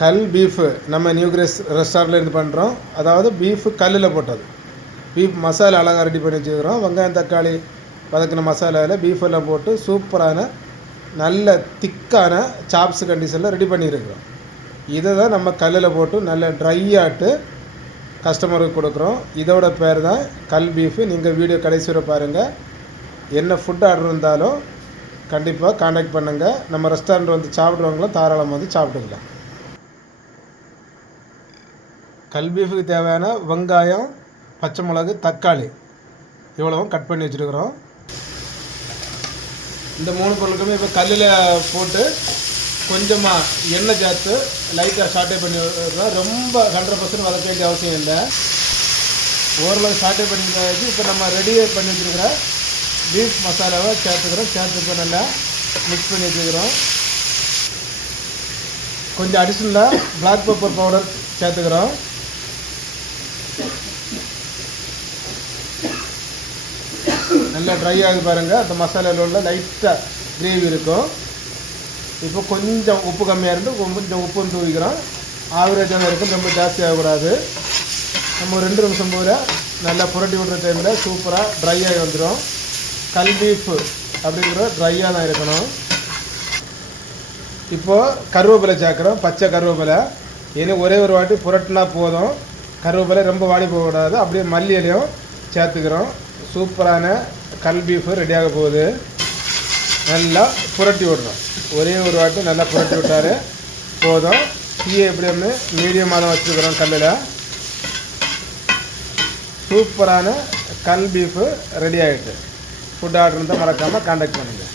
கல் பீஃபு நம்ம new grace ரெஸ்டாரண்ட்லேருந்து பண்ணுறோம். அதாவது பீஃபு கல்லில் போட்டது. பீஃப் மசாலா அழகாக ரெடி பண்ணி வச்சுக்கிறோம். வெங்காயம் தக்காளி வதக்கின மசாலாவில் பீஃபெல்லாம் போட்டு சூப்பரான நல்ல திக்கான சாப்ஸ் கண்டிஷனில் ரெடி பண்ணியிருக்கிறோம். இதை தான் நம்ம கல்லில் போட்டு நல்ல ட்ரையாட்டு கஸ்டமருக்கு கொடுக்குறோம். இதோட பேர் தான் கல் பீஃபு. நீங்கள் வீடியோ கடைசி வரை பாருங்கள். என்ன ஃபுட் ஆர்டர் இருந்தாலும் கண்டிப்பாக காண்டாக்ட் பண்ணுங்கள். நம்ம ரெஸ்டாரண்ட் வந்து சாப்பிட்றவங்களும் தாராளமாக வந்து சாப்பிட்டுக்கலாம். கல் பீஃபுக்கு தேவையான வெங்காயம், பச்சை மிளகு, தக்காளி இவ்வளவும் கட் பண்ணி வச்சுருக்குறோம். இந்த 3 பொருளுக்குமே இப்போ கல்லில் போட்டு கொஞ்சமாக எண்ணெய் சேர்த்து லைட்டாக சாட்டே பண்ணி வைக்கிறோம். ரொம்ப 100% வதக்க வேண்டிய அவசியம் இல்லை. ஓரளவு சாட்டே பண்ணி இப்போ நம்ம ரெடியாக பண்ணி வச்சுருக்கிற பீஃப் மசாலாவை சேர்த்துக்கிறோம். சேர்த்து இப்போ நல்லா மிக்ஸ் பண்ணி வச்சுக்கிறோம். கொஞ்சம் அடிஷ்னலாக பிளாக் பெப்பர் பவுடர் சேர்த்துக்கிறோம். நல்லா ட்ரை ஆகி பாருங்கள். அந்த மசாலாவில் உள்ள லைட்டாக கிரேவி இருக்கும். இப்போ கொஞ்சம் உப்பு கம்மியாக இருந்து கொஞ்சம் உப்பு தூவிக்கிறோம். ஆவரேஜாக இருக்கும், ரொம்ப ஜாஸ்தி ஆகக்கூடாது. நம்ம 2 நிமிஷம் போல நல்லா புரட்டி விடுற டைமில் சூப்பராக ட்ரை ஆகி வந்துடும். கல் பீஃப் அப்படிங்கிற ட்ரையாக தான் இருக்கணும். இப்போது கருவேப்பிலை சேர்க்குறோம். பச்சை கருவேப்பிலை இனி ஒரே ஒரு வாட்டி புரட்டினா போதும். கருவேப்பிலை ரொம்ப வாடி போகக்கூடாது. அப்படியே மல்லி இலையும் சேர்த்துக்கிறோம். சூப்பரான கல் பீஃபு ரெடியாக போகுது. நல்லா புரட்டி விடுறோம். ஒரே ஒரு வாட்டி நல்லா புரட்டி விட்டார் போதும். தீயை எப்படி ஒன்று மீடியமாக தான் வச்சுருக்கிறோம் கல்லில். சூப்பரான கல் பீஃபு ரெடி ஆகிட்டு. ஃபுட் ஆர்டர் இருந்தால் மறக்காமல் காண்டாக்ட் பண்ணுங்கள்.